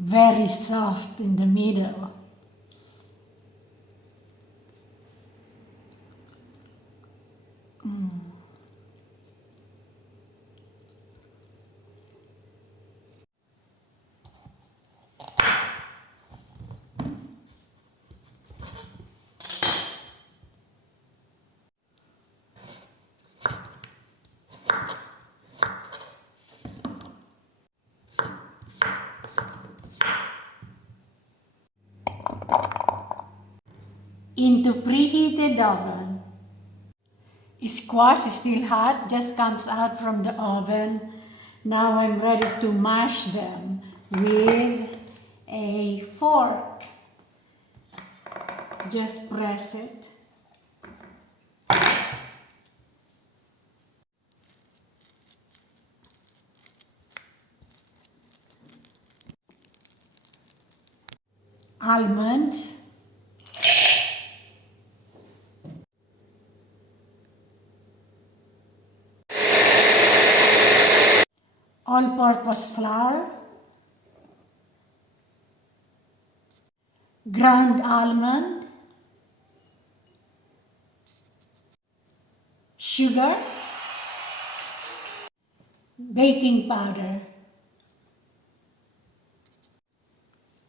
very soft in the middle. Into preheated oven. Squash is still hot, just comes out from the oven. Now I'm ready to mash them with a fork. Just press it. Almonds. All-purpose flour, ground almond, sugar, baking powder,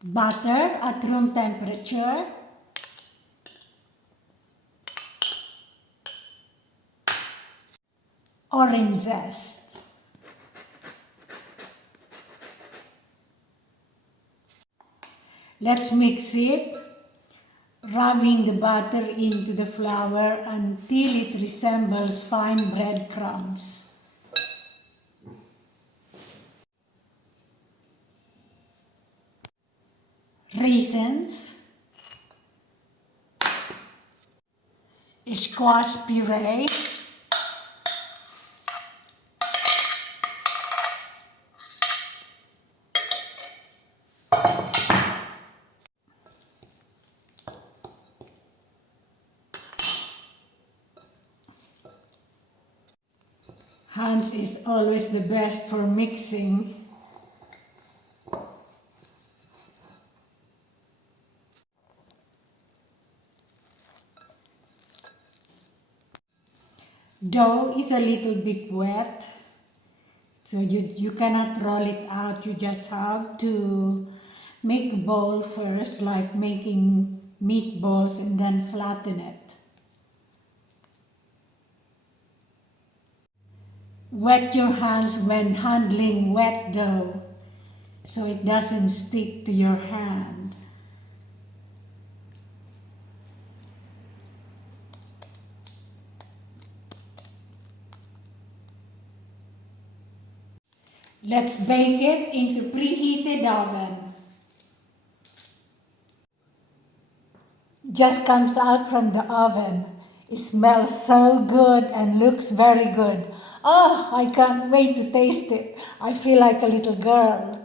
butter at room temperature, orange zest. Let's mix it, rubbing the butter into the flour until it resembles fine breadcrumbs. Raisins, squash puree, hands is always the best for mixing. Dough is a little bit wet, so you cannot roll it out. You just have to make a bowl first, like making meatballs, and then flatten it. Wet your hands when handling wet dough so it doesn't stick to your hand. Let's bake it into preheated oven. Just comes out from the oven. It smells so good and looks very good. Oh, I can't wait to taste it. I feel like a little girl.